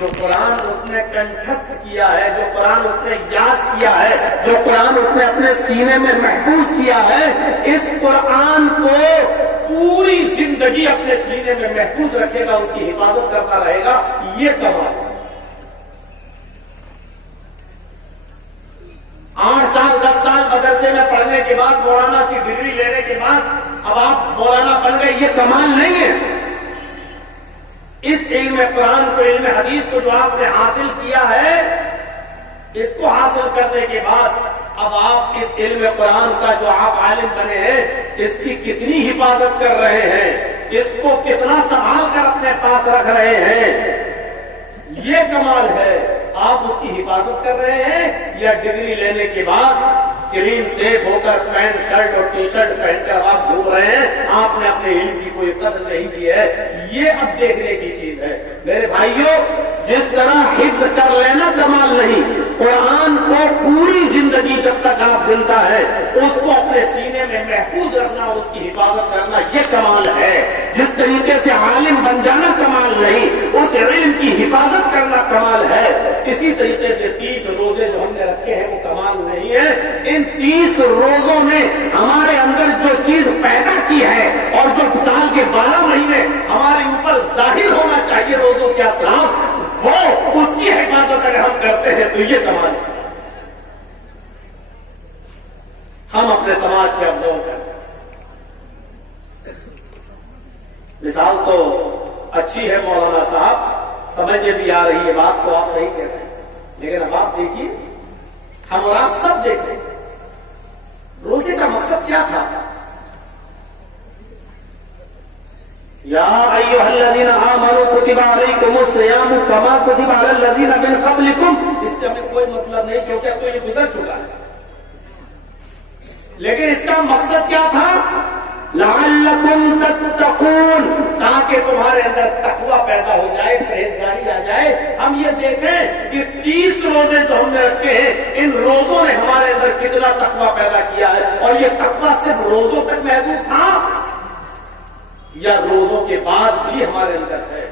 جو قرآن اس نے کنٹھستھ کیا ہے، جو قرآن اس نے یاد کیا ہے، جو قرآن اس نے اپنے سینے میں محفوظ کیا ہے، اس قرآن کو پوری زندگی اپنے سینے میں محفوظ رکھے گا، اس کی حفاظت کرتا رہے گا، یہ کمال ہے۔ 8 سال 10 سال مدرسے میں پڑھنے کے بعد، مولانا کی ڈگری لینے کے بعد اب آپ مولانا بن گئے، یہ کمال نہیں ہے۔ اس علم قرآن کو، علم حدیث کو جو آپ نے حاصل کیا ہے، اس کو حاصل کرنے کے بعد اب آپ اس علم قرآن کا جو آپ عالم بنے ہیں، اس کی کتنی حفاظت کر رہے ہیں، اس کو کتنا سنبھال کر اپنے پاس رکھ رہے ہیں، یہ کمال ہے۔ آپ اس کی حفاظت کر رہے ہیں یا ڈگری لینے کے بعد کلین سیف ہو کر پینٹ شرٹ اور ٹی شرٹ پہن کر آپ گھوم رہے ہیں، آپ نے اپنے علم کی کوئی قدر نہیں کی ہے، یہ اب دیکھنے کی چیز ہے۔ میرے بھائیوں، جس طرح حفظ کر لینا کمال نہیں، قرآن کو پوری زندگی جب تک آپ زندہ ہے اس کو اپنے سینے میں محفوظ رکھنا، اس کی حفاظت کرنا، یہ کمال ہے۔ جس طریقے سے عالم بن جانا کمال نہیں، اس علم کی حفاظت کرنا کمال ہے۔ اسی طریقے سے 30 روزے جو ہم نے رکھے ہیں وہ کمال نہیں ہے۔ ان 30 روزوں نے ہمارے اندر جو چیز پیدا کی ہے اور جو سال کے 12 مہینے ہمارے اوپر ظاہر ہونا چاہیے روزوں کے اثرات، وہ اس کی حفاظت اگر ہم کرتے ہیں تو یہ کمال ہے۔ ہم اپنے سماج کے افضل کریں۔ مثال تو اچھی ہے مولانا صاحب، سمجھ میں بھی آ رہی ہے بات، تو آپ صحیح کہہ رہے ہیں، لیکن اب آپ دیکھیے، ہم اور آپ سب دیکھ رہے ہیں روزے کا مقصد کیا تھا؟ یا ایھا الذین آمنوا کتب علیکم الصیام کما کتب علی الذین من قبلکم، اس سے ہمیں کوئی مطلب نہیں کیونکہ اب تو یہ گزر چکا ہے، لیکن اس کا مقصد کیا تھا؟ لعلکم تتقون، تاکہ تمہارے اندر تقوی پیدا ہو جائے، پرہیزگاری آ جائے۔ ہم یہ دیکھیں کہ 30 روزے جو ہم نے رکھے ہیں، ان روزوں نے ہمارے اندر کتنا تقوی پیدا کیا ہے، اور یہ تقوی صرف روزوں تک محدود تھا یا روزوں کے بعد بھی ہمارے اندر ہے؟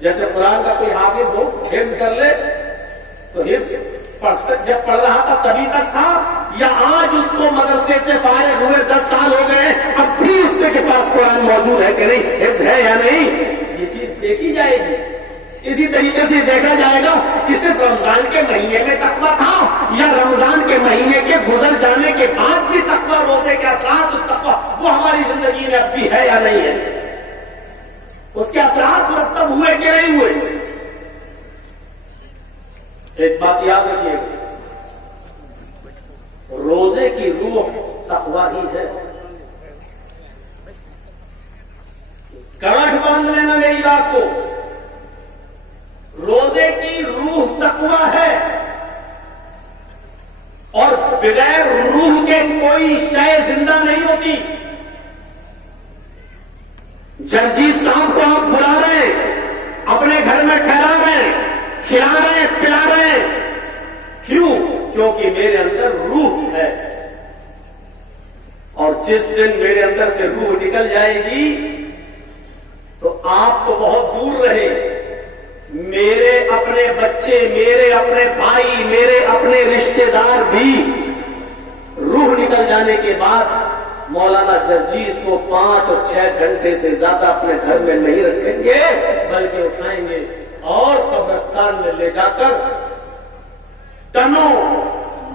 جیسے قرآن کا کوئی حافظ ہو، حفظ کر لے تو حفظ جب پڑھ رہا تھا تبھی تک تھا، یا آج اس کو مدرسے سے فارغ ہوئے 10 سال ہو گئے، اب بھی اس کے پاس قرآن موجود ہے کہ نہیں، حفظ ہے یا نہیں، یہ چیز دیکھی جائے گی۔ اسی طریقے سے دیکھا جائے گا کہ صرف رمضان کے مہینے میں تقویٰ تھا یا رمضان کے مہینے کے گزر جانے کے بعد بھی تقویٰ، روزے کے اثرات تقویٰ وہ ہماری زندگی میں اب بھی ہے یا نہیں ہے، اس کے اثرات مرتب ہوئے کہ نہیں ہوئے۔ ایک بات یاد رکھیے، روزے کی روح تقویٰ ہی ہے۔ گاٹھ باندھ لینا میری بات کو، روزے کی روح تقویٰ ہے، اور بغیر روح کے کوئی شے زندہ نہیں ہوتی۔ جرجیت صاحب کو آپ بلا رہے ہیں، اپنے گھر میں ٹھہرا رہے ہیں، کھلا رہے ہیں، پلا رہے ہیں، کیوں؟ کیونکہ میرے اندر روح ہے، اور جس دن میرے اندر سے روح نکل جائے گی تو آپ تو بہت دور رہے، میرے اپنے بچے، میرے اپنے بھائی، میرے اپنے رشتہ دار بھی روح نکل جانے کے بعد مولانا جرجیز کو 5 اور 6 گھنٹے سے زیادہ اپنے گھر میں نہیں رکھیں گے، بلکہ اٹھائیں گے اور قبرستان میں لے جا کر تنوں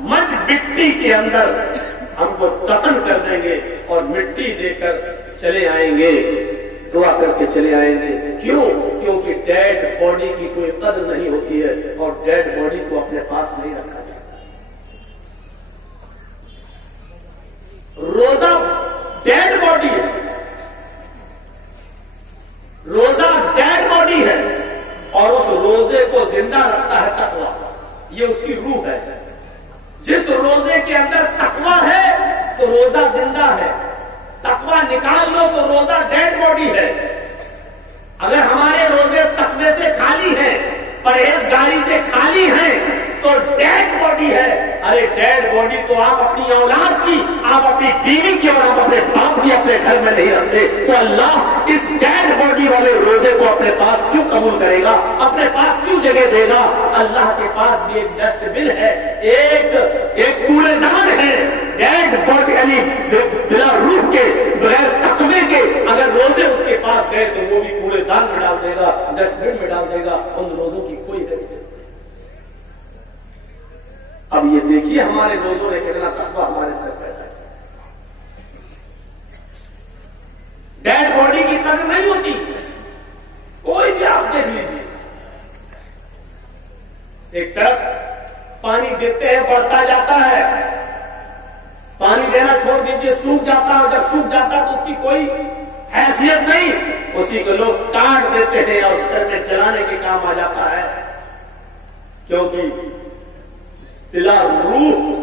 مٹ مٹی کے اندر ہم کو دفن کر دیں گے، اور مٹی دے کر چلے آئیں گے، دعا کر کے چلے آئیں گے۔ کیوں؟ کیونکہ ڈیڈ باڈی کی کوئی قدر نہیں ہوتی ہے، اور ڈیڈ باڈی کو اپنے پاس نہیں رکھا جاتا۔ روزہ ڈیڈ باڈی ہے، روزہ ڈیڈ باڈی ہے، اور اس روزے کو زندہ رکھتا ہے تقویٰ، یہ اس کی روح ہے۔ جس روزے کے اندر تقویٰ ہے تو روزہ زندہ ہے، تقویٰ نکال لو تو روزہ ڈیڈ باڈی ہے۔ اگر ہمارے روزے تقوی سے خالی ہیں، پرہیزگاری سے خالی ہیں، تو ڈیڈ باڈی ہے۔ ارے ڈیڈ باڈی تو آپ اپنی اولاد کی، آپ اپنی بیوی کی اور آپ اپنے باپ کی اپنے گھر میں نہیں رکھتے، تو اللہ اس ڈیڈ باڈی والے روزے کو اپنے پاس کیوں قبول کرے گا، اپنے پاس کیوں جگہ دے گا؟ اللہ کے پاس بھی ایک ڈسٹ بن ہے، ایک کوڑے دان ہے، ڈیڈ باڈی یعنی بلا روح کے، بغیر تقوی کے اگر روزے اس کے پاس گئے تو وہ بھی کوڑے دان میں ڈال دے گا، ڈسٹ بن میں ڈال دے گا، ان روزوں کی کوئی حیثیت نہیں۔ اب یہ دیکھیے ہمارے روزوں نے کتنا تقویٰ ہمارے اندر پیدا کیا۔ ڈیڈ باڈی کی قدر نہیں ہوتی، کوئی بھی آپ دیکھ لیجیے، ایک طرف پانی دیتے ہیں بڑھتا جاتا ہے، پانی دینا چھوڑ دیجیے سوکھ جاتا ہے، اور جب سوکھ جاتا ہے تو اس کی کوئی حیثیت نہیں، اسی کو لوگ کاٹ دیتے ہیں اور گھر میں جلانے کے کام آ جاتا ہے، کیونکہ بلا روح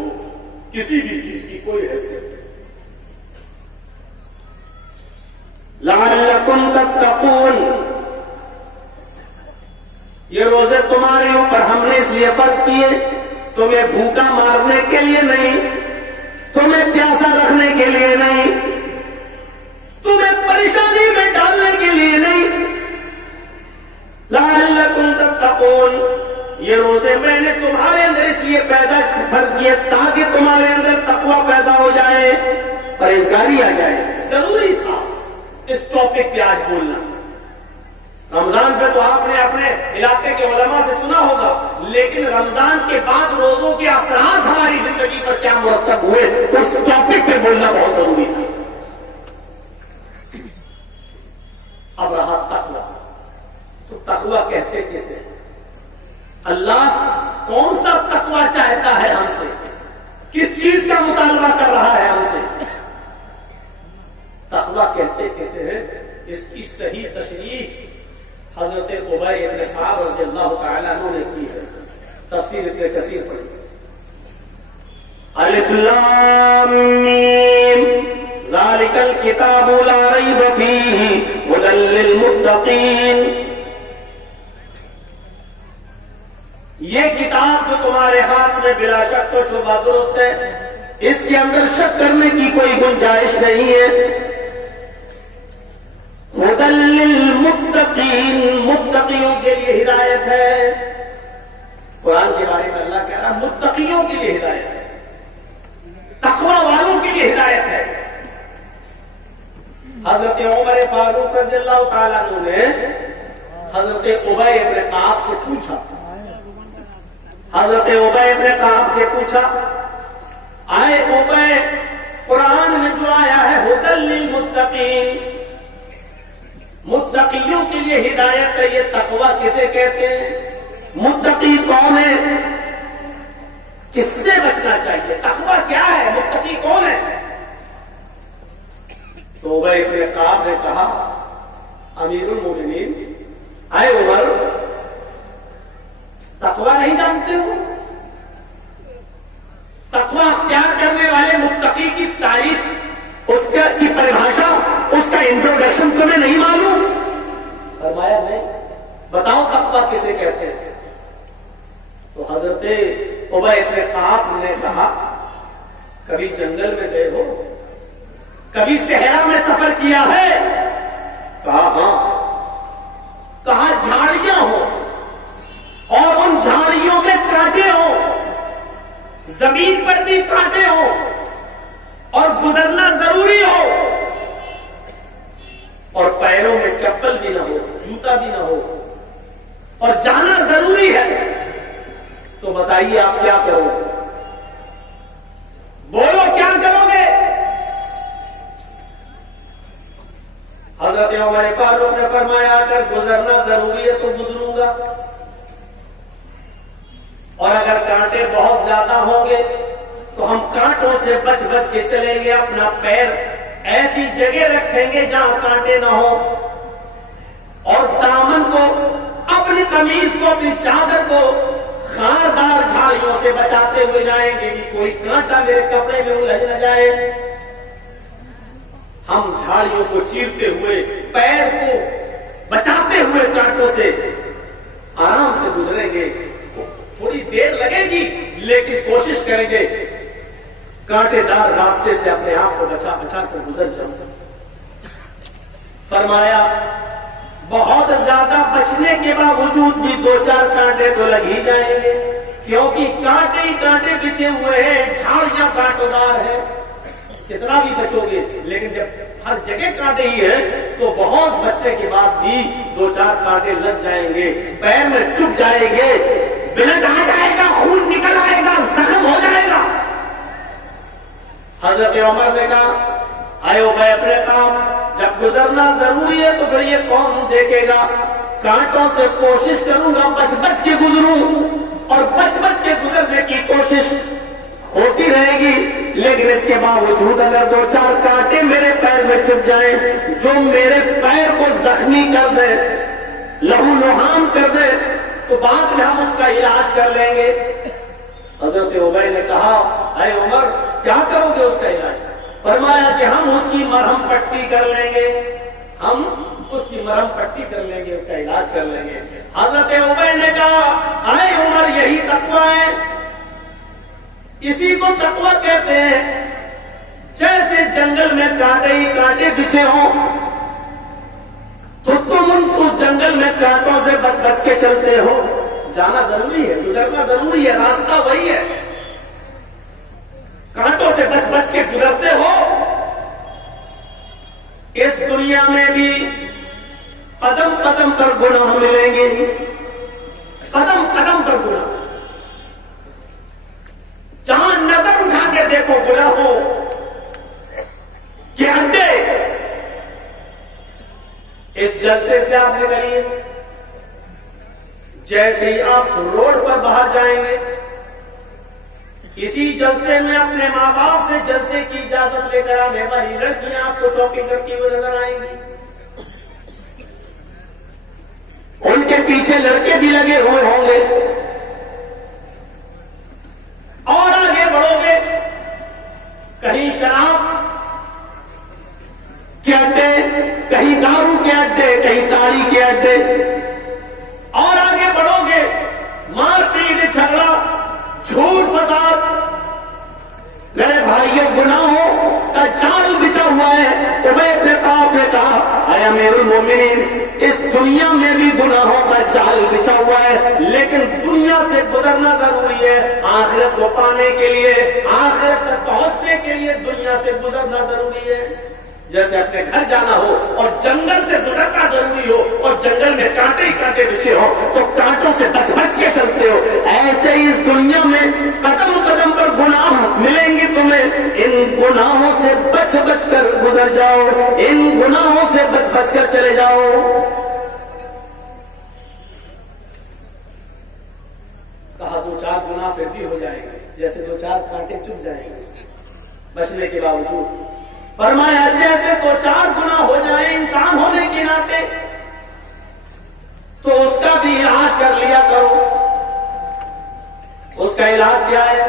کسی بھی چیز کی کوئی حیثیت نہیں۔ لعلکم تتقون، یہ روزے تمہارے اوپر ہم نے اس لیے فرض کیے، تمہیں بھوکا مارنے کے لیے نہیں، تمہیں پیاسا رکھنے کے لیے نہیں، تمہیں پریشانی میں ڈالنے کے لیے نہیں۔ لعلکم تتقون، یہ روزے میں نے تمہارے اندر اس لیے فرض کیے تاکہ تمہارے اندر تقویٰ پیدا ہو جائے، پرہیزگاری آ جائے۔ ضروری تھا اس ٹاپک پہ آج بولنا۔ رمضان پہ تو آپ نے اپنے علاقے کے علماء سے سنا ہوگا، لیکن رمضان کے بعد روزوں کے اثرات ہماری زندگی پر کیا مرتب ہوئے، اس ٹاپک پہ بولنا بہت ضروری تھا۔ اب رہا تقویٰ، تو تقویٰ کہتے کسے؟ اللہ کون سا تقویٰ چاہتا ہے ہم سے، کس چیز کا مطالبہ کر رہا ہے ہم سے؟ تقویٰ کہتے کسے ہے؟ اس کی صحیح تشریح حضرت ابی بن کعب رضی اللہ تعالیٰ عنہ نے کی ہے، تفسیر ابن کثیر پڑھی۔ الف لام میم ذالک الکتاب لا ریب فیہ ھدی للمتقین، یہ کتاب جو تمہارے ہاتھ میں بلا شک و شبہ درست ہے، اس کے اندر شک کرنے کی کوئی گنجائش نہیں ہے۔ ھدی للمتقین، متقیوں کے لیے ہدایت ہے۔ قرآن کے بارے میں اللہ کہہ رہا ہے متقیوں کے لیے ہدایت ہے، تقویٰ والوں کے لیے ہدایت ہے۔ حضرت عمر فاروق رضی اللہ تعالیٰ عنہ نے حضرت ابی بن کعب سے پوچھا، حضرت ابی بن کعب سے پوچھا، آئے ابی قرآن میں جو آیا ہے ھدی للمتقین، متقیوں کے لیے ہدایت ہے، یہ تقویٰ کسے کہتے ہیں؟ متقی کون ہے؟ کس سے بچنا چاہیے؟ تقویٰ کیا ہے؟ متقی کون ہے؟ تو ابی بن کعب نے کہا، امیر المومنین، آئے عمر تقویٰ نہیں جانتے ہو؟ تقویٰ اختیار کرنے والے متقی کی تعریف، اس کی پریبھاشا، اس کا انٹروڈکشن تمہیں نہیں معلوم؟ فرمایا نہیں، بتاؤ تقویٰ کسے کہتے ہیں؟ تو حضرت ابی بن کعب نے کہا، کبھی جنگل میں گئے ہو، کبھی صحرا میں سفر کیا ہے؟ کہا ہاں۔ کہا جھاڑیاں ہوں اور ان جھاڑیوں میں کانٹے ہوں، زمین پر بھی کانٹے ہوں اور گزرنا ضروری ہو، اور پیروں میں چپل بھی نہ ہو، جوتا بھی نہ ہو، اور جانا ضروری ہے، تو بتائیے آپ کیا کرو گے؟ بولو کیا کرو گے؟ حضرت عمر فاروق نے فرمایا، اگر گزرنا ضروری ہے تو گزروں گا، اور اگر کانٹے بہت زیادہ ہوں گے تو ہم کانٹوں سے بچ بچ کے چلیں گے، اپنا پیر ایسی جگہ رکھیں گے جہاں کانٹے نہ ہوں، اور دامن کو، اپنی قمیض کو، اپنی چادر کو خاردار جھاڑیوں سے بچاتے ہوئے جائیں گے کہ کوئی کانٹا میرے کپڑے میں الجھ نہ جائے۔ ہم جھاڑیوں کو چیرتے ہوئے، پیر کو بچاتے ہوئے کانٹوں سے آرام سے گزریں گے، تھوڑی دیر لگے گی لیکن کوشش کریں گے کانٹے دار راستے سے اپنے آپ کو بچا بچا کر گزر جاؤں. فرمایا بہت زیادہ بچنے کے باوجود بھی 2-4 کانٹے تو لگ ہی جائیں گے، کیونکہ کانٹے ہی کانٹے بچھے ہوئے ہیں، جھاڑیاں کانٹوں دار ہے. کتنا بھی بچو گے لیکن جب ہر جگہ کانٹے ہی ہیں تو بہت بچنے کے بعد بھی 2-4 کانٹے لگ جائیں گے، پیر میں چبھ جائیں گے، بلڈ آ جائے گا، خون نکل آئے گا، زخم ہو جائے گا. حضرت عمر نے کہا اے ابی اپنے کام، جب گزرنا ضروری ہے تو پھر یہ کون دیکھے گا؟ کانٹوں سے کوشش کروں گا بچ بچ کے گزروں، اور بچ بچ کے گزرنے کی کوشش ہوتی رہے گی، لیکن اس کے باوجود اگر 2-4 کانٹے میرے پیر میں چبھ جائیں جو میرے پیر کو زخمی کر دے، لہو لہان کر دے، تو بعد میں ہم اس کا علاج کر لیں گے. حضرت عبی نے کہا اے عمر کیا کرو گے اس کا علاج؟ فرمایا کہ ہم اس کی مرہم پٹی کر لیں گے، ہم اس کی مرہم پٹی کر لیں گے، اس کا علاج کر لیں گے. حضرت عبی نے کہا اے عمر یہی تقویٰ ہے، اسی کو تقویٰ کہتے ہیں. جیسے جنگل میں کانٹے ہی کانٹے بچھے ہوں تو تم اس جنگل میں کانٹوں سے بچ بچ کے چلتے ہو. جانا ضروری ہے، گزرنا ضروری ہے، راستہ وہی ہے، کانٹوں سے بچ بچ کے گزرتے ہو. اس دنیا میں بھی قدم قدم پر گناہ ملیں گے، قدم قدم پر گناہ. جہاں نظر اٹھا کے دیکھو گناہوں کے اڈے. اس جلسے سے آپ نکلیے، جیسے ہی آپ روڈ پر باہر جائیں گے، اسی جلسے میں اپنے ماں باپ سے جلسے کی اجازت لے کر آنے والی لڑکیاں آپ کو چوکی کرتی ہوئی نظر آئیں گی. ان کے پیچھے لڑکے بھی لگے ہوئے ہوں گے. اور آگے بڑھو گے، کہیں شراب کے اڈے، کہیں دارو کے اڈے، کہیں تاڑی کے اڈے. اور آگے بڑھو گے، مار پیٹ، جھگڑا، جھوٹ، فساد. میرے بھائیوں گناہوں کا جال بچھا ہوا ہے. عبید نے کہا اے امیر المومنین، اس دنیا میں بھی گناہوں کا جال بچھا ہوا ہے، لیکن دنیا سے گزرنا ضروری ہے. آخرت کو پانے کے لیے، آخرت تک پہنچنے کے لیے دنیا سے گزرنا ضروری ہے. جیسے اپنے گھر جانا ہو اور جنگل سے گزرنا ضروری ہو، اور جنگل میں کانٹے ہی کانٹے بچھے ہو تو کانٹوں سے بچ بچ کے چلتے ہو، ایسے ہی اس دنیا میں قدم قدم پر گناہ ملیں گے تمہیں. ان گناہوں سے بچ بچ کر گزر جاؤ، ان گناہوں سے بچ بچ کر چلے جاؤ. کہا 2-4 گناہ پھر بھی ہو جائیں گے، جیسے 2-4 کانٹے چبھ جائیں گے بچنے کے باوجود. فرمایا جیسے 2-4 گناہ ہو جائیں انسان ہونے کے ناطے تو اس کا بھی علاج کر لیا کرو. اس کا علاج کیا ہے؟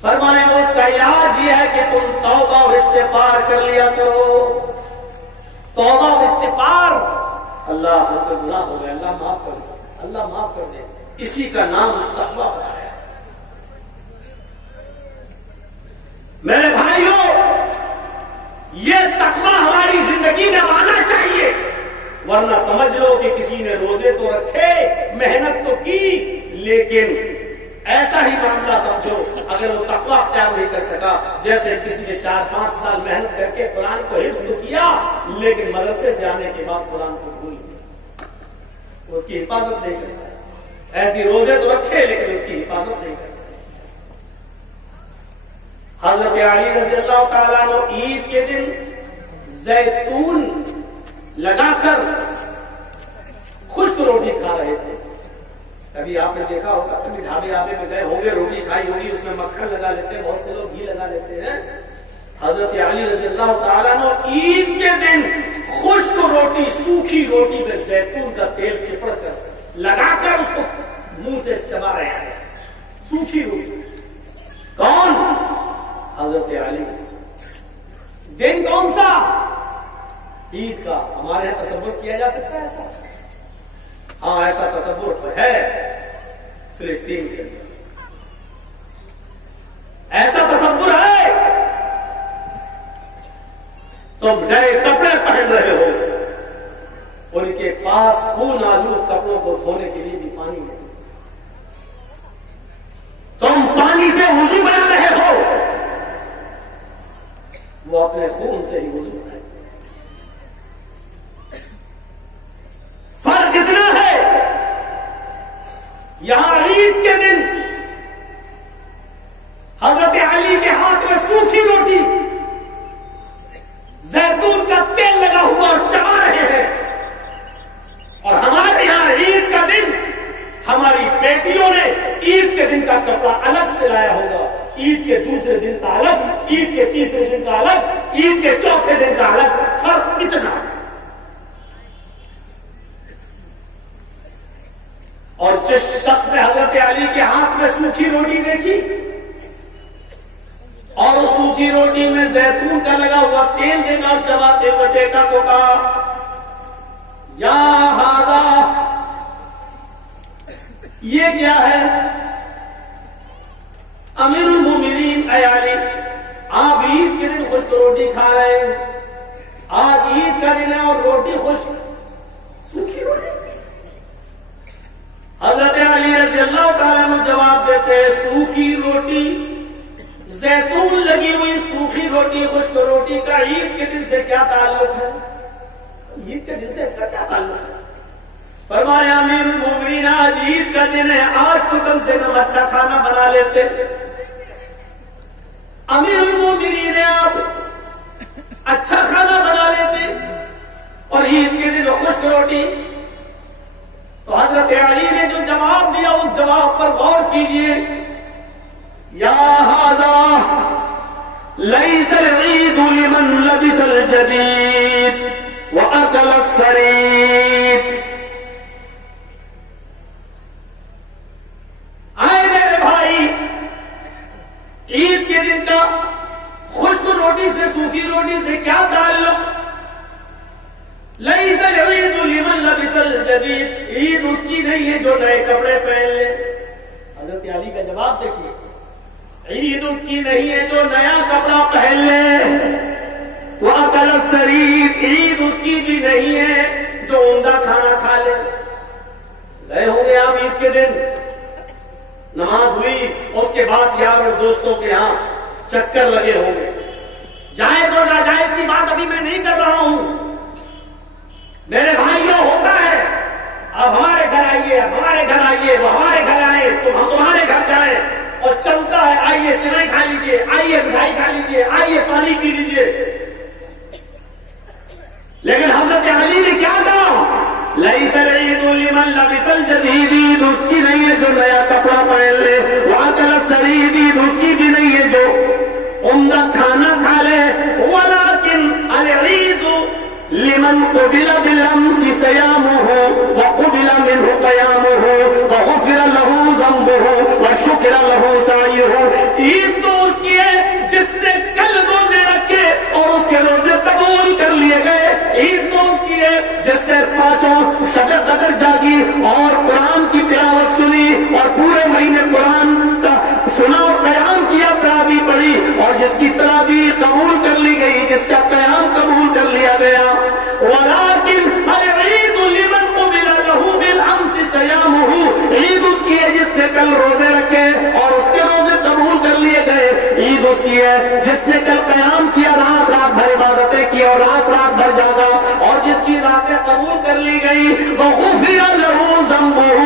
فرمایا اس کا علاج یہ ہے کہ تم توبہ اور استغفار کر لیا کرو. توبہ اور استغفار. اللہ ہم سے گناہ ہو گئے، اللہ معاف کر دے، اللہ معاف کر دے، اسی کا نام تقویٰ بتایا. میرے بھائیوں، یہ تقویٰ ہماری زندگی میں آنا چاہیے، ورنہ سمجھ لو کہ کسی نے روزے تو رکھے، محنت تو کی، لیکن ایسا ہی معاملہ سمجھو اگر وہ تقویٰ اختیار نہیں کر سکا. جیسے کسی نے 4-5 سال محنت کر کے قرآن کو حفظ تو کیا، لیکن مدرسے سے آنے کے بعد قرآن کو بھول گیا، اس کی حفاظت نہیں کرتا. ایسی روزے تو رکھے لیکن اس کی حفاظت نہیں کرتا. حضرت علی رضی اللہ تعالیٰ عنہ عید کے دن زیتون لگا کر خشک روٹی کھا رہے تھے. کبھی آپ نے دیکھا ہوگا، کبھی ڈھابے آبے میں گئے ہوں گے، روٹی کھائی ہوگی، اس میں مکھن لگا لیتے ہیں، بہت سے لوگ گھی لگا لیتے ہیں. حضرت علی رضی اللہ تعالیٰ عنہ عید کے دن خشک روٹی، سوکھی روٹی پہ زیتون کا تیل چپڑ کر لگا کر اس کو منہ سے چبا رہے ہیں. سوکھی روٹی. کون؟ حضرت علی. دن کون سا؟ عید کا. ہمارے یہاں تصور کیا جا سکتا ہے ایسا؟ ہاں ایسا تصور ہے فلسطین کے اندر. معلوم کپڑوں کو دھونے کے لیے بھی پانی نہیں. تم پانی سے وضو بنا رہے ہو, وہ اپنے خون سے ہی وضو بنائے. فرق اتنا ہے, یہاں عید کے دن حضرت علی کے ہاتھ میں سوکھی روٹی, زیتون کا تیل لگا ہوا اور چبا رہے ہیں, اور ہمارے یہاں عید کا دن ہماری بیٹیوں نے عید کے دن کا کپڑا الگ سے لایا ہوگا, عید کے دوسرے دن کا الگ, عید کے تیسرے دن کا الگ, عید کے چوتھے دن کا الگ. فرق اتنا. اور جس شخص نے حضرت علی کے ہاتھ میں سوکھی روٹی دیکھی اور اس سوکھی روٹی میں زیتون کا لگا ہوا تیل دیکھا اور چباتے ہوئے دیکھا تو کہا یا ہاذا, یہ کیا ہے؟ امیر المومنین اے علی, آپ عید کے دن خشک روٹی کھا رہے ہیں, آج عید کا دن ہے اور روٹی خشک, سوکھی روٹی. حضرت علی رضی اللہ تعالیٰ عنہ جواب دیتے ہیں سوکھی روٹی, زیتون لگی ہوئی سوکھی روٹی, خشک روٹی کا عید کے دن سے کیا تعلق ہے؟ عید کے دن سے اس کا کیا تعلق ہے؟ فرمایا امیر المومنین آج عید کا دن ہے, آج تو کم سے کم اچھا کھانا بنا لیتے. امیر المومنین آپ اچھا کھانا بنا لیتے اور عید کے دن خشک روٹی. تو حضرت علی نے جو جواب دیا اس جواب پر غور کیجئے. یا ھذا لیس العید لمن لبس الجدید واکل السرید. آئے میرے بھائی, عید کے دن کا خشک روٹی سے سوکھی روٹی سے کیا تعلق؟ لیس العید لمن لبس الجدید, عید اس کی نہیں ہے جو نئے کپڑے پہن لے. حضرت علی کا جواب دیکھیے, عید اس کی نہیں ہے جو نیا کپڑا پہن لے. وَأَكَلَ السَّرِيدَ, عید اس کی بھی نہیں ہے جو عمدہ کھانا کھا لے. گئے ہوں گے آپ عید کے دن, نماز ہوئی, اس کے بعد یار اور دوستوں کے ہاں چکر لگے ہوں گے. جائز اور ناجائز کی بات ابھی میں نہیں کر رہا ہوں میرے بھائیوں, ہوتا ہے آپ ہمارے گھر آئیے, آپ ہمارے گھر آئیے, وہ ہمارے گھر آئے تو ہم تمہارے گھر جائیں, اور چلتا ہے آئیے سیوئی کھا لیجئے, آئیے مٹھائی کھا لیجئے, آئیے پانی پی لیجئے. لیکن حضرت علی نے کیا کہا؟ لیس العید لمن لبس الجدید, عید اس کی نہیں ہے جو نیا کپڑا پہن لے. واکل السرید, عید اس کی بھی نہیں ہے جو عمدہ کھانا کھا لے. ولکن العید لمن قبل بالامس صيامه وقبل منه قيامه وغفر له ذنبه وشكر له سعيه. عید تو اس کی ہے جس نے کل روزے رکھے اور اس کے روزے قبول کر لیے گئے. عید تو اس کی ہے جس نے پانچوں شب قدر جاگی اور قرآن کی تلاوت سنی اور پورے مہینے قرآن کا سنا اور قیام کیا, تراویح پڑھی, اور جس کی تراویح قبول کر لی گئی, جس کا قیام قبول کر لیا گیا. ولكن العید لمن قبل له بالامس صيامه, عید اس کی ہے جس نے کل روزے رکھے اور اس کے روزے قبول کر لیے گئے. عید اس کی ہے جس نے کل قیام کیا, رات رات بھر عبادتیں کی اور رات رات بھر جاگا, اور جس کی راتیں قبول کر لی گئی. وغفر له ذنبه,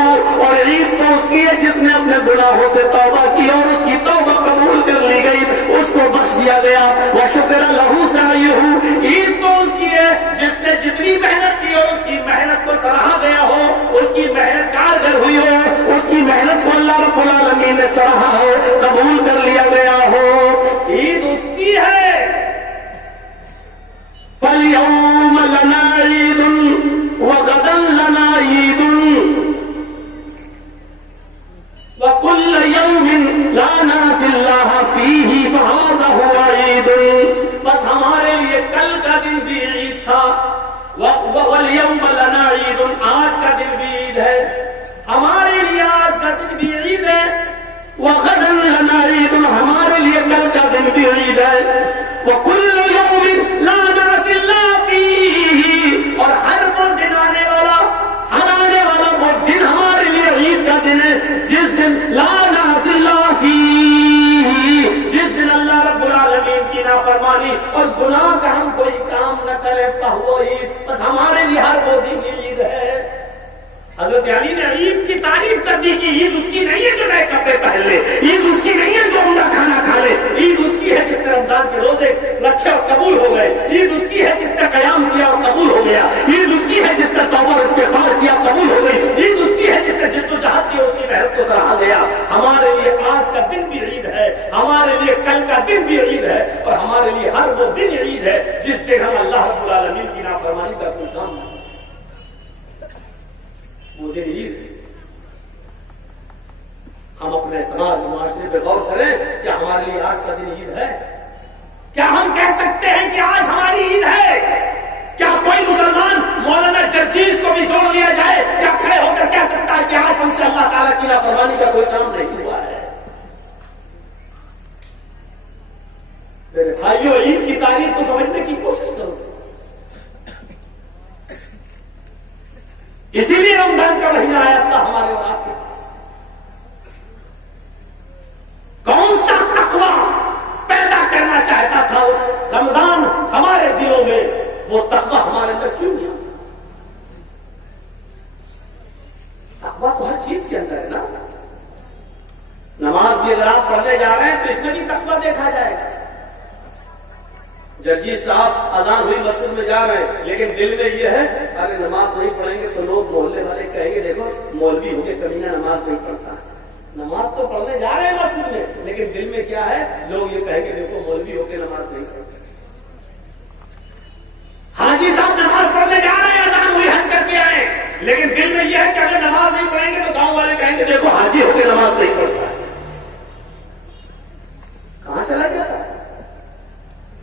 اور عید تو اس کی ہے جس نے اپنے گناہوں سے توبہ کی اور اس کی توبہ قبول کر لی گئی, اس کو بخش دیا گیا. وشکر له سعيه, عید تو اس کی ہے جس نے جتنی محنت کی اور اس کی محنت کو سراہا گیا ہو, اس کی محنت کارگر ہوئی ہو, اس کی محنت کو اللہ رب العالمین نے سراہا ہو, قبول کر لیا گیا ہو. عید اس کی ہے. فَالْيَوْمَ لَنَا عِيدٌ وَغَدًا لَنَا عِيدٌ وَكُلَّ يَوْمٍ لَا نَعْصِي اللَّهَ فِيهِ فَهَذَا هُوَ عِيدٌ. بس ہمارے لیے کل کا دن بھی عید تھا. وَالْيَوْمَ لَنَا عِيدٌ, آج کا دن بھی عید ہے, ہمارے لیے آج کا دن بھی عید ہے. وَغَدًا لَنَا عِيدٌ, ہمارے لیے کل کا دن بھی عید ہے. وَكُلُّ يَوْمٍ لَا نَعْصِي اللَّهَ فِيهِ, اور ہر وہ دن آنے والا, ہر آنے دن ہے جس دن لا نعصی اللہ فی، جس دن اللہ رب العالمین کی نافرمانی اور گناہ کا ہم کوئی کام نہ کرے فہو عید، بس ہمارے لیے ہر وہ دن عید ہے۔ حضرت علی نے عید کی تعریف کر دی کہ عید اس کی نہیں ہے جو نئے کپڑے پہن لے، عید اس کی نہیں ہے جو عمدہ کھانا کھا لے، عید اس کی ہے جس نے رمضان کے روزے رکھے اور قبول ہو گئے، عید اس کی ہے جس نے قیام کیا اور قبول ہو گیا، عید اس کی ہے جس نے توبہ استغفار کیا قبول ہو گئی، عید اس کی ہے جس نے جد و جہاد کی اس کی محنت کو سراہا گیا۔ ہمارے لیے آج کا دن بھی عید ہے، ہمارے لیے کل کا دن بھی عید ہے، اور ہمارے لیے ہر وہ دن عید ہے جس دن ہم اللہ رب العالمین کی نافرمانی کا کوئی کام نہ، وہ دن عید ہے۔ ہم اپنے سماج معاشرے پہ غور کریں، کیا ہمارے لیے آج کا دن عید ہے؟ کیا ہم کہہ سکتے ہیں کہ آج ہماری عید ہے؟ کیا کوئی مسلمان مولانا جرجیز کو بھی جوڑ لیا جائے، کیا کھڑے ہو کر کہہ سکتا ہے کہ آج ہم سے اللہ تعالیٰ کی نافرمانی کا کوئی کام نہیں ہوا ہے؟ میرے بھائیوں، عید کی تاریخ کو سمجھنے کی کوشش کرو، اسی لیے رمضان کا مہینہ آیا تھا ہمارے اور آپ کے پاس۔ کون سا تقویٰ پیدا کرنا چاہتا تھا رمضان ہمارے دلوں میں، وہ تقویٰ ہمارے اندر کیوں نہیں؟ تقویٰ تو ہر چیز کے اندر ہے نا۔ نماز بھی اگر آپ پڑھنے جا رہے ہیں تو اس میں بھی تقویٰ دیکھا جائے گا۔ جرجیز صاحب اذان ہوئی مسجد میں جا رہے ہیں، لیکن دل میں یہ ہے ارے نماز نہیں پڑھیں گے تو لوگ محلے والے کہیں گے دیکھو مولوی ہو کے کمینہ نماز نہیں پڑھتا۔ نماز تو پڑھنے جا رہے ہیں مسجد میں، لیکن دل میں کیا ہے؟ لوگ یہ کہیں گے دیکھو مولوی ہو کے نماز نہیں پڑھتا۔ حاجی صاحب نماز پڑھنے جا رہے ہیں، اذان ہوئی حج کر کے آئے، لیکن دل میں یہ ہے کہ اگر نماز نہیں پڑھیں گے تو گاؤں والے کہیں گے دیکھو حاجی ہو کے نماز نہیں پڑھتا۔ کہاں چلا گیا؟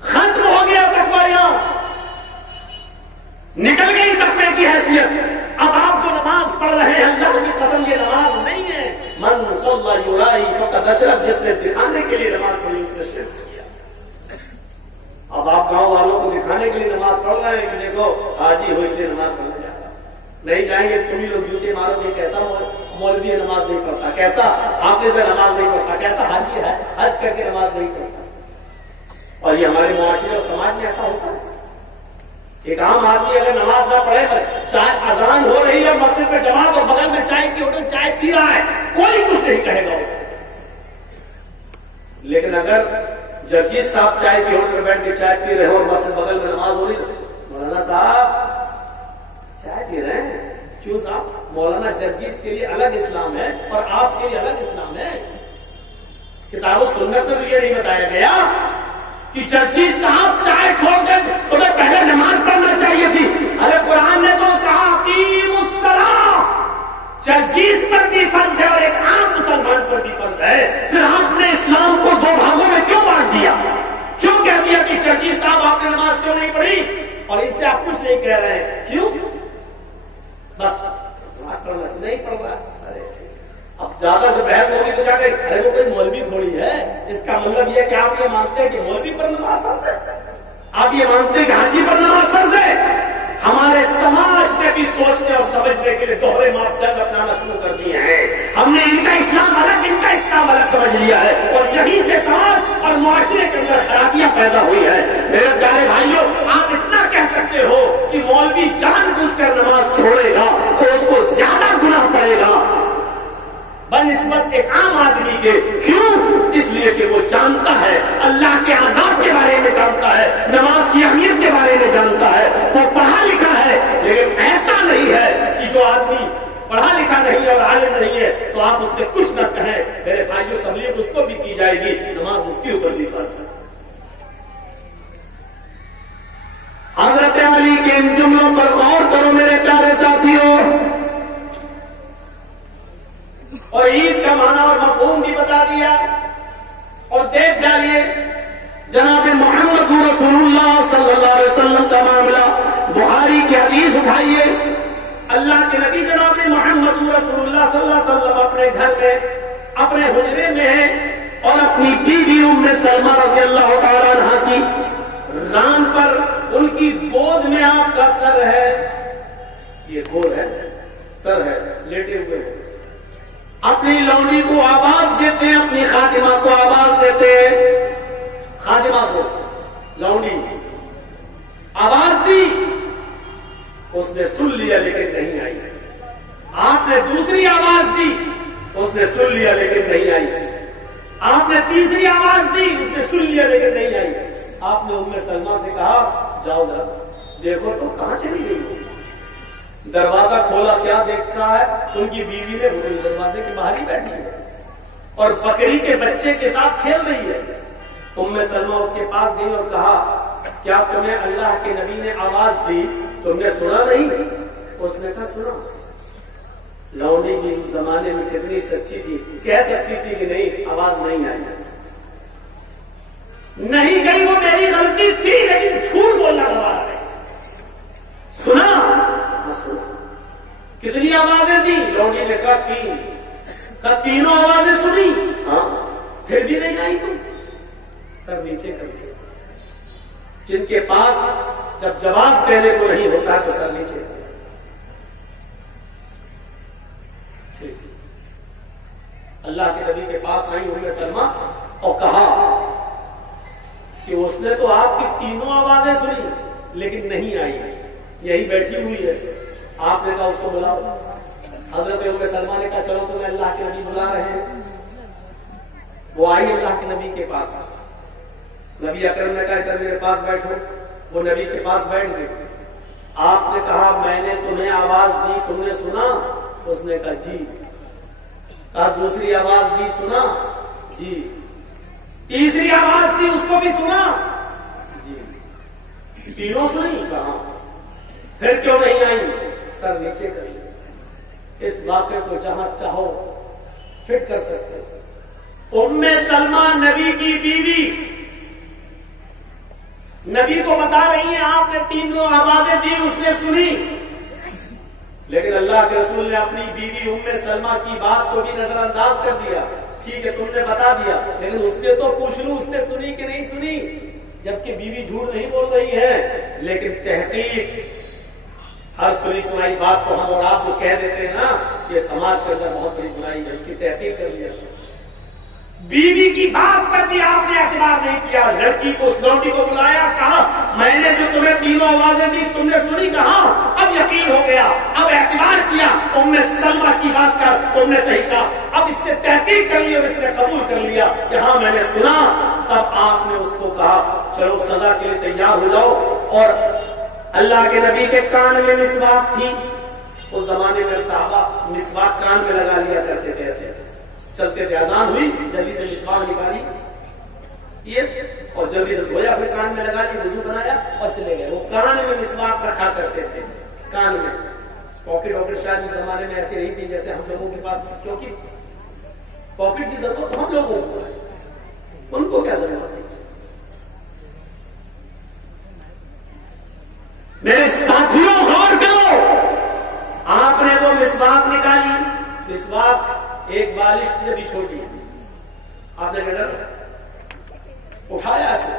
ختم ہو گیا تقویٰ، یہاں نکل گئی تقوی کی حیثیت۔ اب آپ جو نماز پڑھ رہے ہیں، اللہ کی قسم یہ نماز نہیں ہے۔ من صلی یرائی فقد اشرک، جس نے دکھانے کے لیے نماز پڑھی اس نے شرک کیا۔ اب آپ گاؤں والوں کو دکھانے کے لیے نماز پڑھ رہے ہیں کہ دیکھو حاجی ہو اس لیے نماز پڑھنے جا رہا، نہیں جائیں گے تم ہی لوگ جوتے مارو گے، کیسا مولوی ہے نماز نہیں پڑھتا، کیسا حافظ ہے نماز نہیں پڑھتا، کیسا حاجی ہے حج کر کے نماز نہیں پڑھتا۔ اور یہ ہمارے معاشرے اور سماج میں ایسا ہوتا ہے۔ ایک عام آدمی اگر نماز نہ پڑھے، چائے اذان ہو رہی ہے مسجد میں جماعت اور بغل میں چائے کی ہوٹل چائے پی رہا ہے، کوئی کچھ نہیں کہے گا اسے۔ لیکن اگر جرجیز صاحب چائے کی ہوٹل میں بیٹھ کے چائے پی رہے ہو اور مسجد بغل میں نماز ہو رہی ہے، مولانا صاحب چائے پی رہے ہیں کیوں صاحب؟ مولانا جرجیز کے لیے الگ اسلام ہے اور آپ کے لیے الگ اسلام ہے۔ کتاب و سنت میں تو یہ نہیں بتایا گیا کہ جرجیز صاحب چائے چھوڑ کر تمہیں پہلے نماز پڑھنا چاہیے تھی۔ ارے قرآن نے تو کہا اقیموا الصلاۃ، جرجیز پر بھی فرض ہے اور ایک عام مسلمان پر بھی فرض ہے۔ پھر آپ نے اسلام کو دو بھاگوں میں کیوں بانٹ دیا؟ کیوں کہہ دیا کہ جرجیز صاحب آپ نے نماز کیوں نہیں پڑھی اور اس سے آپ کچھ نہیں کہہ رہے ہیں؟ کیوں؟ بس نماز پڑھنا نہیں پڑھ رہا۔ اب زیادہ سے بحث ہوگی تو کیا کہیں ارے وہ کوئی مولوی تھوڑی ہے۔ اس کا مطلب یہ کہ آپ یہ مانتے ہیں کہ مولوی پر نماز فرض ہے، آپ یہ مانتے ہیں کہ حاجی پر نماز فرض ہے۔ ہمارے سماج نے بھی سوچنے اور سمجھنے کے لیے دوہرے ماپدنڈ اپنانا شروع کر دیے ہیں۔ ہم نے ان کا اسلام الگ، ان کا اسلام الگ سمجھ لیا ہے، اور یہیں سے سماج اور معاشرے کے اندر خرابیاں پیدا ہوئی ہیں۔ میرے پیارے بھائیوں، آپ اتنا کہہ سکتے ہو کہ مولوی جان بوجھ کر نماز چھوڑے گا تو اس کو زیادہ گناہ پڑے گا بنسبت ایک عام آدمی کے۔ کیوں؟ اس لیے کہ وہ جانتا ہے، اللہ کے عذاب کے بارے میں جانتا ہے، نماز کی اہمیت کے بارے میں جانتا ہے، وہ پڑھا لکھا ہے۔ لیکن ایسا نہیں ہے کہ جو آدمی پڑھا لکھا نہیں ہے اور عالم نہیں ہے تو آپ اس سے کچھ نہ کہیں۔ میرے بھائیوں، تبلیغ اس کو بھی کی جائے گی، نماز اس کے اوپر بھی فرض ہے۔ حضرت علی کے ان جملوں پر غور کرو میرے پیارے ساتھیوں، اور عید کا معنی اور مفہوم بھی بتا دیا، اور دیکھ ڈالیے جناب محمد رسول اللہ صلی اللہ علیہ وسلم کا معاملہ۔ بخاری کی حدیث اٹھائیے، اللہ کے نبی جناب محمد رسول اللہ صلی اللہ علیہ وسلم اپنے گھر میں اپنے حجرے میں ہیں اور اپنی بیوی ام سلمہ رضی اللہ تعالیٰ عنہا کی ران پر ان کی گود میں آپ کا سر ہے، یہ گود ہے، سر ہے، لیٹے ہوئے ہیں۔ اپنی لونڈی کو آواز دیتے ہیں، اپنی خادمہ کو آواز دیتے ہیں، خادمہ کو لونڈی آواز دی، اس نے سن لیا لیکن نہیں آئی۔ آپ نے دوسری آواز دی، اس نے سن لیا لیکن نہیں آئی۔ آپ نے تیسری آواز دی، اس نے سن لیا لیکن نہیں آئی۔ آپ نے ام سلمہ سے کہا جاؤ ذرا دیکھو تو کہاں چلی گئی۔ دروازہ کھولا، کیا دیکھتا ہے؟ ان کی بیوی نے وہ دروازے کے باہر ہی بیٹھی ہے اور بکری کے بچے کے ساتھ کھیل رہی ہے۔ ام سلمہ اس کے پاس گئی اور کہا کیا تمہیں اللہ کے نبی نے آواز دی، تم نے سنا نہیں؟ اس نے کہا سنا۔ لونڈی بھی اس زمانے میں کتنی سچی تھی، کہہ سکتی تھی کہ نہیں آواز نہیں آئی، نہیں گئی، وہ میری غلطی تھی، لیکن جھوٹ بولنا گوارا نہیں۔ سنا؟ ہاں سنا۔ کتنی آوازیں دی؟ لونڈی نے کہا تین۔ کہا تینوں آوازیں سنی؟ ہاں۔ پھر بھی نہیں آئی تم؟ سر نیچے کر دیا۔ جن کے پاس جب جواب دینے کو نہیں ہوتا تو سر نیچے کر دیا۔ اللہ کے نبی کے پاس آئی ام سلمہ اور کہا کہ اس نے تو آپ کی تینوں آوازیں سنی لیکن نہیں آئی، یہی بیٹھی ہوئی ہے۔ آپ نے کہا اس کو بلاؤ۔ حضرت ام سلمہ نے کہا چلو تمہیں اللہ کے نبی بلا رہے ہیں۔ وہ آئی اللہ کے نبی کے پاس، نبی اکرم نے کہا کہ میرے پاس بیٹھو۔ وہ نبی کے پاس بیٹھ گئی۔ آپ نے کہا میں نے تمہیں آواز دی، تم نے سنا؟ اس نے کہا جی۔ کہا دوسری آواز دی، سنا؟ جی۔ تیسری آواز دی، اس کو بھی سنا؟ جی۔ تینوں سنی؟ کہا پھر کیوں نہیں آئی؟ سر نیچے کری۔ اس واقعے کو جہاں چاہو فٹ کر سکتے۔ ام سلمہ نبی کی بیوی نبی کو بتا رہی ہیں آپ نے تینوں آوازیں دی، اس نے سنی، لیکن اللہ کے رسول نے اپنی بیوی ام سلمہ کی بات کو بھی نظر انداز کر دیا۔ ٹھیک ہے تم نے بتا دیا، لیکن اس سے تو پوچھ لوں اس نے سنی کہ نہیں سنی، جبکہ بیوی جھوٹ نہیں بول رہی ہے۔ لیکن تحقیق ہر سنی سنائی بات کو ہم اور آپ کو کہہ دیتے ہیں نا، یہ سماج کے اندر بہت بڑی برائی ہے، اس کی تحقیق کر لیا۔ بیوی کی بات پر بھی آپ نے اعتبار نہیں کیا۔ لڑکی کو اس لونڈی کو بلایا، کہا میں نے جو تمہیں تینوں آوازیں دی تم نے سنی؟ کہا اب یقین ہو گیا، اب اعتبار کیا ام سلمہ کی بات کا، تم نے صحیح کہا۔ اب اس سے تحقیق کر لی اور اس نے قبول کر لیا کہ ہاں میں نے سنا۔ تب آپ نے اس کو کہا چلو سزا کے لیے تیار ہو جاؤ۔ اور اللہ کے نبی کے کان میں مسواک تھی، اس زمانے میں صحابہ مسواک کان میں لگا لیا کرتے تھے، ایسے چلتے تھے، اذان ہوئی جلدی سے مسواک نکالی یہ اور جلدی سے دھویا، پھر کان میں لگا لی، وضو بنایا اور چلے گئے۔ وہ کان میں مسواک رکھا کرتے تھے، کان میں۔ پاکٹ واکٹ شاید اس زمانے میں ایسی نہیں تھی جیسے ہم لوگوں کے پاس، کیونکہ پاکٹ کی ضرورت تو ہم لوگوں کو ہے، ان کو کیا ضرورت ہے؟ میرے ساتھیوں غور کرو، آپ نے وہ مسواک نکالی، مسواک ایک بالش سے بھی چھوٹی، آپ نے کدھر اٹھایا اسے،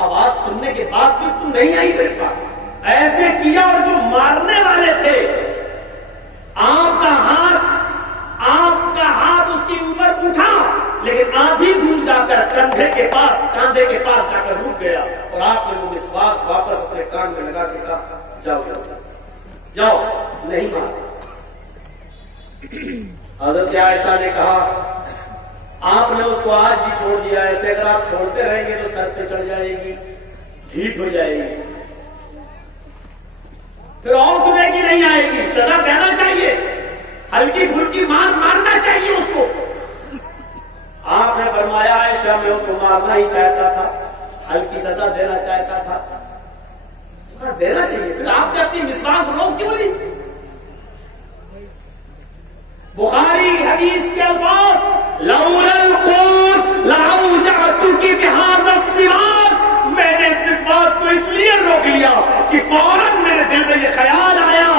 آواز سننے کے بعد بھی تم نہیں آئی میرے پاس، ایسے کیا۔ اور جو مارنے والے تھے آپ کا ہاتھ اس کی اوپر اٹھا، لیکن آدھی دور جا کر کاندھے کے پاس جا کر رک گیا، اور آپ نے وہ مسواک واپس اپنے کان میں لگا کے کہا جاؤ جاؤ، نہیں مار۔ حضرت عائشہ نے کہا آپ نے اس کو آج بھی چھوڑ دیا، ایسے اگر آپ چھوڑتے رہیں گے تو سر پہ چڑھ جائے گی، ڈھیٹ ہو جائے گی، پھر اور سنے کی نہیں آئے گی۔ سزا دینا چاہیے، ہلکی پھلکی مارنا چاہیے اس کو۔ آپ نے فرمایا عائشہ میں اس کو مارنا ہی چاہتا تھا، ہلکی سزا دینا چاہتا تھا، دینا چاہیے۔ پھر آپ نے اپنی مسواک روک کیوں لی؟ بخاری حدیث کے الفاظ لولا القوت لاوجعتک بهذا السواک، میں نے اس مسواک کو اس لیے روک لیا کہ فوراً میرے دل میں یہ خیال آیا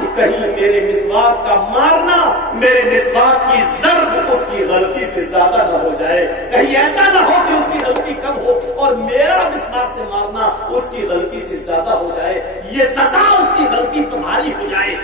کہ کہیں میرے مسواک کا مارنا، میرے مسواک کی ضرب اس کی غلطی سے زیادہ نہ ہو جائے، کہیں ایسا نہ ہو کہ اس کی غلطی کم ہو اور میرا مسواک سے مارنا اس کی غلطی سے زیادہ ہو جائے، یہ سزا اس کی غلطی تمہاری ہو جائے،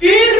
3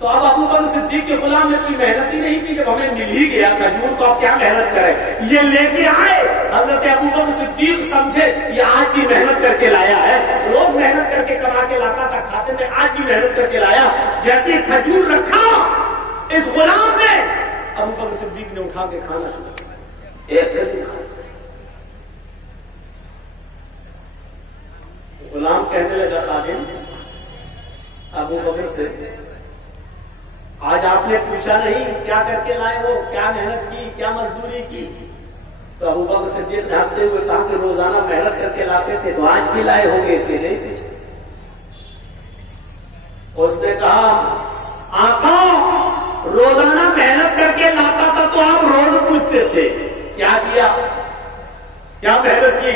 تو اب ابو بکر صدیق کے غلام نے کوئی محنت ہی نہیں کی، جب ہمیں مل ہی گیا کھجور تو اب کیا محنت کرے، یہ لے کے آئے۔ حضرت ابو بکر صدیق سمجھے یہ آج بھی محنت کر کے لایا ہے، روز محنت کر کے کما کے لاتا تھا، کھاتے تھے، آج بھی محنت کر کے لایا۔ جیسے کھجور رکھا اس غلام نے، ابو بکر صدیق نے اٹھا کے کھانا شروع کیا، ایک کھجور کھانا۔ غلام کہنے لگا خادم ابو بکر سے، آج آپ نے پوچھا نہیں کیا کر کے لائے ہو، کیا محنت کی، کیا مزدوری کی؟ تو ابو بکر صدیق نے ہنستے ہوئے کہا کہ روزانہ محنت کر کے لاتے تھے تو آج بھی لائے ہوں گے، اس لیے نہیں پوچھا۔ اس نے کہا آقا روزانہ محنت کر کے لاتا تھا تو آپ روز پوچھتے تھے کیا کیا، کیا محنت کی،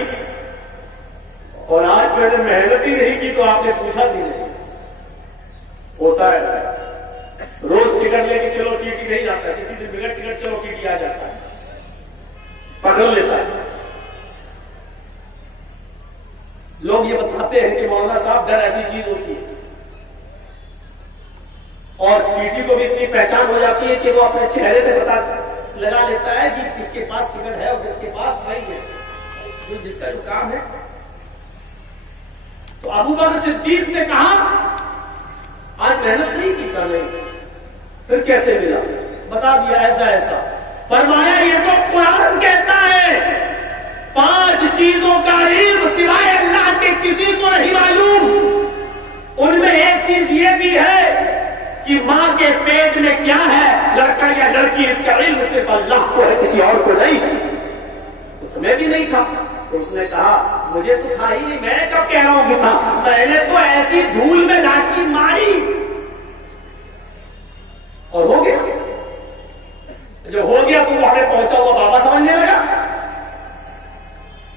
اور آج میں نے محنت ہی نہیں کی تو آپ نے پوچھا بھی نہیں۔ ہوتا ہے روز ٹکٹ لے کے چلو ٹی نہیں جاتا ہے، کسی دن بغیر ٹکٹ چلو ٹی آ جاتا ہے، پکڑ لیتا ہے۔ لوگ یہ بتاتے ہیں کہ مولانا صاحب ڈر ایسی چیز ہوتی ہے، اور ٹی کو بھی اتنی پہچان ہو جاتی ہے کہ وہ اپنے چہرے سے پتا لگا لیتا ہے کہ کس کے پاس ٹکٹ ہے اور کس کے پاس نہیں ہے، جس کا جو کام ہے۔ تو ابو بکر صدیق نے کہا آج محنت نہیں کی تھا، نہیں، پھر کیسے ملا؟ بتا دیا ایسا ایسا۔ فرمایا یہ تو قرآن کہتا ہے 5 چیزوں کا علم سوائے اللہ کے کسی کو نہیں معلوم، ان میں ایک چیز یہ بھی ہے کہ ماں کے پیٹ میں کیا ہے، لڑکا یا لڑکی، اس کا علم صرف اللہ کو ہے، کسی اور کو نہیں۔ تو تمہیں بھی نہیں تھا؟ تو اس نے کہا مجھے تو تھا ہی نہیں، میں نے کب کہہ رہا ہوں کہ تھا، میں نے تو ایسی دھول میں لاٹھی ماری اور ہو گیا۔ جب ہو گیا تو وہ ہمیں پہنچا ہوا بابا سمجھنے لگا۔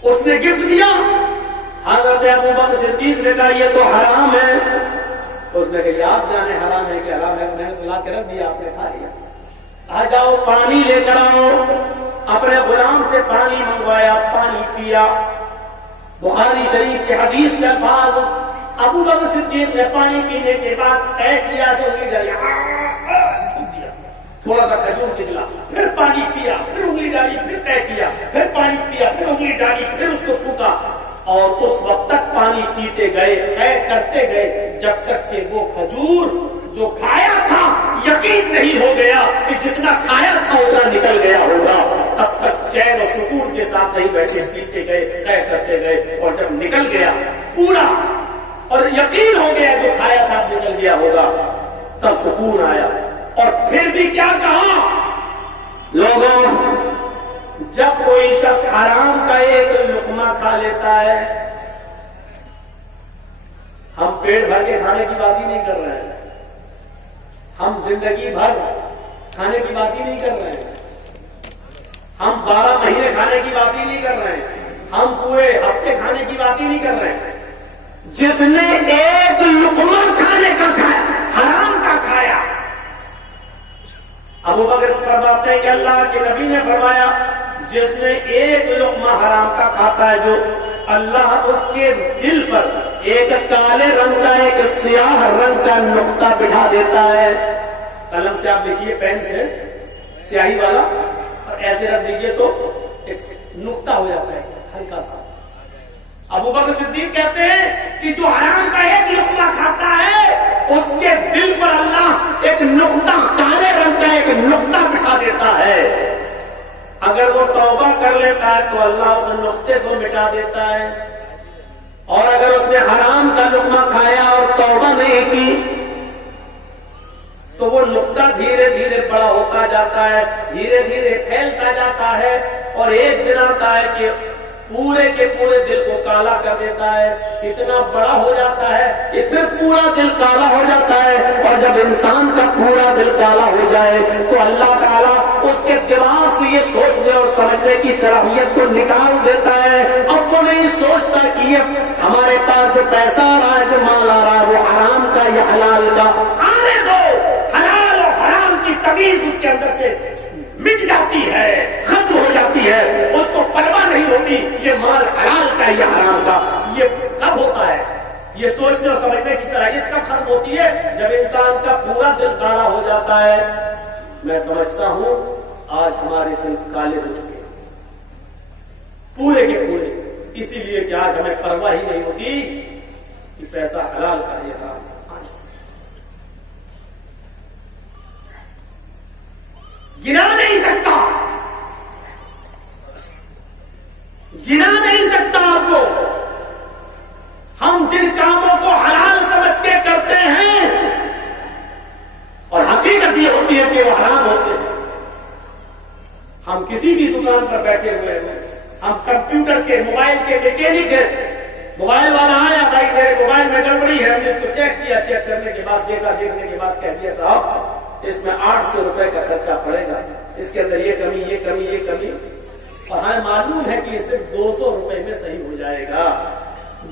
اس نے گفٹ دیا، حضرت ابو بکر صدیق نے کہا یہ تو حرام ہے۔ اس نے کہا آپ جانے حرام ہے کہ حرام ہے، میں نے بلا کے رکھ دیا، آپ نے کھا لیا، آ جاؤ پانی لے کر آؤ۔ اپنے غلام سے پانی منگوایا، پانی پیا۔ بخاری شریف کے حدیث کے الفاظ، ابو بکر صدیق نے پانی پینے کے بعد طے کیا سے انگلی ڈالی، تھوڑا سا کھجور نکلا، پھر پانی پیا، پھر انگلی ڈالی، پھر طے کیا، پھر پانی پیا، پھر انگلی ڈالی، پھر اس کو تھوکا، اور اس وقت تک پانی پیتے گئے، طے کرتے گئے، جب تک کہ وہ کھجور جو کھایا تھا یقین نہیں ہو گیا کہ جتنا کھایا تھا اتنا نکل گیا ہوگا، تب تک چین و سکون کے ساتھ نہیں بیٹھے، پیتے گئے، طے کرتے گئے، اور جب نکل گیا پورا اور یقین ہو گیا جو کھایا تھا نکل گیا ہوگا، تب سکون آیا۔ اور پھر بھی کیا کہا لوگوں، جب کوئی شخص حرام کا ایک لقمہ کھا لیتا ہے، ہم پیٹ بھر کے کھانے کی بات ہی نہیں کر رہے ہیں، ہم زندگی بھر کھانے کی بات ہی نہیں کر رہے ہیں، ہم 12 مہینے کھانے کی بات ہی نہیں کر رہے ہیں، ہم پورے ہفتے کھانے کی بات ہی نہیں کر رہے ہیں۔ جس نے ایک لقمہ کھانے کا کھایا، حرام کا کھایا، ابو بکر فرماتے ہیں کہ اللہ کے نبی نے فرمایا جس نے ایک لقمہ حرام کا کھاتا ہے، جو اللہ اس کے دل پر ایک کالے رنگ کا ایک سیاہ رنگ کا نقطہ بٹھا دیتا ہے۔ قلم سے آپ لکھیے، پین سے سیاہی والا، اور ایسے رکھ دیجیے تو ایک نقطہ ہو جاتا ہے ہلکا سا۔ ابو بکر صدیق کہتے ہیں کہ جو حرام کا ایک لقمہ کھاتا ہے اس کے دل پر اللہ ایک نقطہ، کالے رنگ کا ایک نقطہ بٹھا دیتا ہے۔ اگر وہ توبہ کر لیتا ہے تو اللہ اس نقطے کو مٹا دیتا ہے، اور اگر اس نے حرام کا لقمہ کھایا اور توبہ نہیں کی تو وہ نقطہ دھیرے دھیرے بڑا ہوتا جاتا ہے، دھیرے دھیرے پھیلتا جاتا ہے، اور ایک دن آتا ہے کہ پورے کے پورے دل کو کالا کر دیتا ہے، اتنا بڑا ہو جاتا ہے کہ پھر پورا دل کالا ہو جاتا ہے۔ اور جب انسان کا پورا دل کالا ہو جائے تو اللہ تعالیٰ اس کے دماغ سے یہ سوچنے اور سمجھنے کی صلاحیت کو نکال دیتا ہے۔ اب وہ نہیں سوچتا کہ یہ ہمارے پاس جو پیسہ آ رہا ہے، جو مال آ رہا ہے، وہ حرام کا یا حلال کا، آنے دو۔ حلال اور حرام کی تمیز اس کے اندر سے مٹ جاتی ہے، ختم ہو جاتی ہے، اس کو پرواہ نہیں ہوتی یہ مال حلال کا یا حرام کا۔ یہ کب ہوتا ہے؟ یہ سوچنے اور سمجھنے کی صلاحیت کب ختم ہوتی ہے؟ جب انسان کا پورا دل کالا ہو جاتا ہے۔ میں سمجھتا ہوں آج ہمارے دل کالے ہو چکے ہیں پورے کے پورے، اسی لیے کہ آج ہمیں پرواہ ہی نہیں ہوتی کہ پیسہ حلال کا ہے حرام۔ گنا نہیں سکتا آپ کو، ہم جن کاموں کو حلال سمجھ کے کرتے ہیں اور حقیقت یہ ہوتی ہے کہ وہ حرام ہوتے ہیں۔ ہم کسی بھی دکان پر بیٹھے ہوئے ہیں، ہم کمپیوٹر کے موبائل کے میکینک ہیں، موبائل والا آیا بھائی میرے موبائل میں گڑبڑی ہے، ہم نے اس کو چیک کیا، چیک کرنے کے بعد دیکھنے کے بعد کہہ دیا صاحب اس میں 800 روپے کا خرچہ پڑے گا، اس کے اندر یہ کمی اور ہمیں معلوم ہے کہ یہ صرف 200 روپے میں صحیح ہو جائے گا،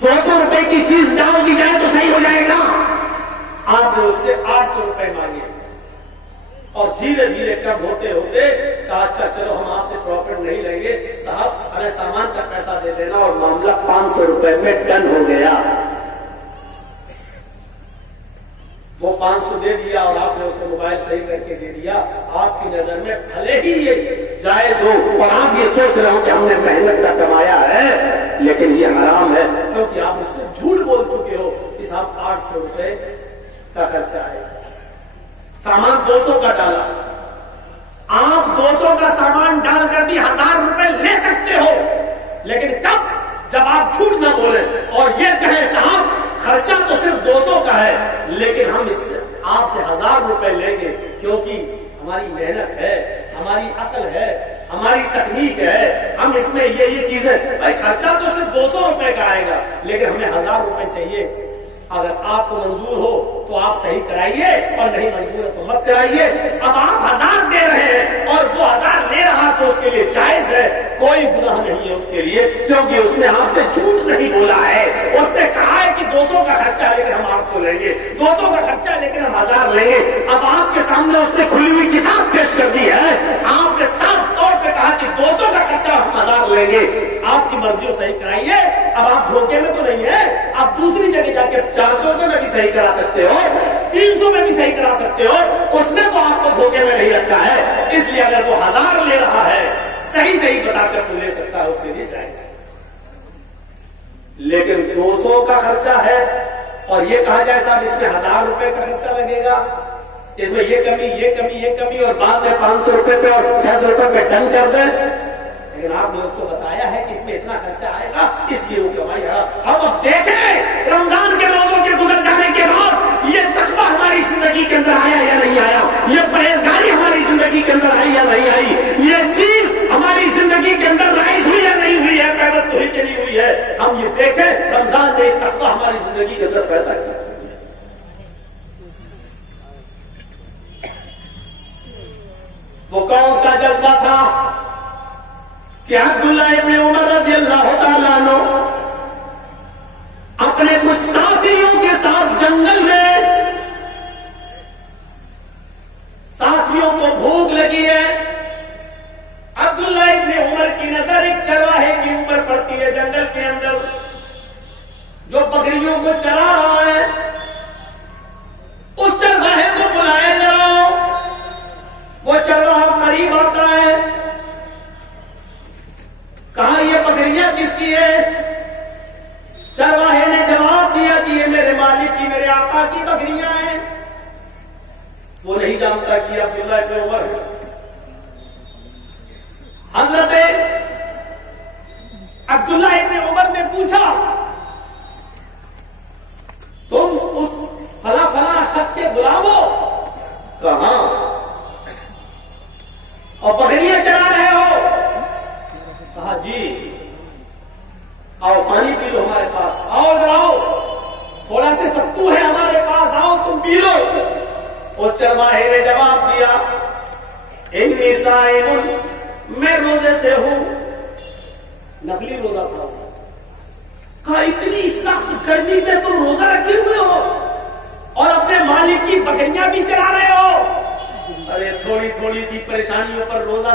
200 روپے کی چیز ڈال دی جائے تو صحیح ہو جائے گا۔ آپ نے اس سے 800 روپے مانگے اور دھیرے دھیرے کم ہوتے کہا اچھا چلو ہم آپ سے پروفٹ نہیں لیں گے صاحب، ہمیں سامان کا پیسہ دے دینا، اور معاملہ 500 روپے میں ڈن ہو گیا۔ وہ 500 دے دیا اور آپ نے اس کو موبائل صحیح کر کے دے دیا۔ آپ کی نظر میں بھلے ہی یہ جائز ہو اور آپ یہ سوچ رہے ہو کہ ہم نے محنت کا کمایا ہے، لیکن یہ حرام ہے کیونکہ آپ اس سے جھوٹ بول چکے ہو کہ صاحب 800 روپے کا خرچہ ہے، سامان 200 کا ڈالا۔ آپ 200 کا سامان ڈال کر بھی 1000 روپے لے سکتے ہو، لیکن کب؟ جب آپ جھوٹ نہ بولیں اور یہ کہیں صاحب خرچہ تو صرف 200 کا ہے لیکن ہم اس سے آپ سے 1000 روپے لیں گے کیونکہ ہماری محنت ہے، ہماری عقل ہے، ہماری تکنیک ہے، ہم اس میں یہ چیزیں، بھائی خرچہ تو صرف 200 روپے کا آئے گا لیکن ہمیں 1000 روپے چاہیے۔ اگر آپ کو منظور ہو تو آپ صحیح کرائیے اور نہیں منظور ہے تو مت کرائیے۔ اب آپ 1000 دے رہے ہیں اور وہ 1000 لے رہا تو اس کے لیے جائز ہے، کوئی گناہ نہیں ہے اس کے لیے، کیونکہ اس نے آپ سے جھوٹ نہیں بولا ہے۔ اس نے کہا ہے کہ 200 کا خرچہ لیکن ہم 800 لیں گے، 200 کا خرچہ لیکن ہم 1000 لیں گے۔ اب آپ کے سامنے اس نے کھلی ہوئی کتاب پیش کر دی ہے، آپ نے صاف طور پہ کہا کہ 200 کا خرچہ ہم 1000 لیں گے، آپ کی مرضی ہو صحیح کرائیے۔ اب آپ دھوکے میں تو نہیں ہیں، آپ دوسری جگہ جا کے 400 روپے میں بھی صحیح کرا سکتے ہو، 300 میں بھی صحیح کرا سکتے ہو، اس نے تو آپ کو دھوکے میں نہیں رکھا ہے، اس لیے اگر وہ 1000 لے رہا ہے صحیح بتا کر تو لے سکتا ہے، اس کے لیے جائز ہے۔ لیکن 200 کا خرچہ ہے اور یہ کہا جائے صاحب اس میں 1000 روپے کا خرچہ لگے گا، اس میں یہ کمی اور بعد میں 500 روپے پہ اور 600 روپے پہ ڈن کر دیں، لیکن آپ نے اس کو بتایا ہے کہ اس میں اتنا خرچہ آئے گا، اس لیے وہ کمائی ہے۔ ہم اب دیکھیں رمضان کے روزوں کے گزر جانے کے بعد یہ تقویٰ ہماری زندگی کے اندر آیا یا نہیں آیا، یہ پرہیزگاری ہماری زندگی کے اندر آئی یا نہیں آئی، یہ چیز ہماری زندگی کے اندر رائج ہوئی یا نہیں ہوئی ہے، پیوست ہوئی کہ نہیں ہوئی ہے۔ ہم یہ دیکھیں رمضان نے تقویٰ ہماری زندگی کے اندر پیدا کیا۔ وہ کون سا جذبہ تھا کہ عبداللہ ابن عمر رضی اللہ تعالیٰ عنہ اپنے کچھ ساتھیوں کے ساتھ جنگل میں، ساتھیوں کو بھوک لگی ہے، عبداللہ ابن عمر کی نظر ایک چرواہے کی اوپر پڑتی ہے جنگل کے اندر جو بکریوں کو چرا رہا ہے، اس چرواہے کو بلایا جاؤ، وہ چرواہا قریب آتا ہے، کہا یہ بکریاں کس کی ہے؟ چرواہے نے جواب دیا کہ یہ میرے مالک کی، میرے آقا کی بکریاں ہیں۔ وہ نہیں جانتا کہ عبداللہ ابن عمر ہے۔ حضرت عبداللہ ابن عمر نے پوچھا تم اس فلاں شخص کے غلام ہو؟ کہاں؟ اور بکریاں چرا رہے ہو؟ کہا جی۔ آؤ پانی پی لو ہمارے پاس، آؤ ادھر آؤ، تھوڑا سے ستو ہے ہمارے پاس، آؤ تم پی لو۔ وہ چرواہے نے جواب دیا انی صائم، میں روزے سے ہوں، نقلی روزہ تھا۔ کہا اتنی سخت گرمی میں تم روزہ رکھے ہوئے ہو اور اپنے مالک کی بکریاں بھی چرا رہے ہو؟ ارے تھوڑی سی پریشانیوں پر روزہ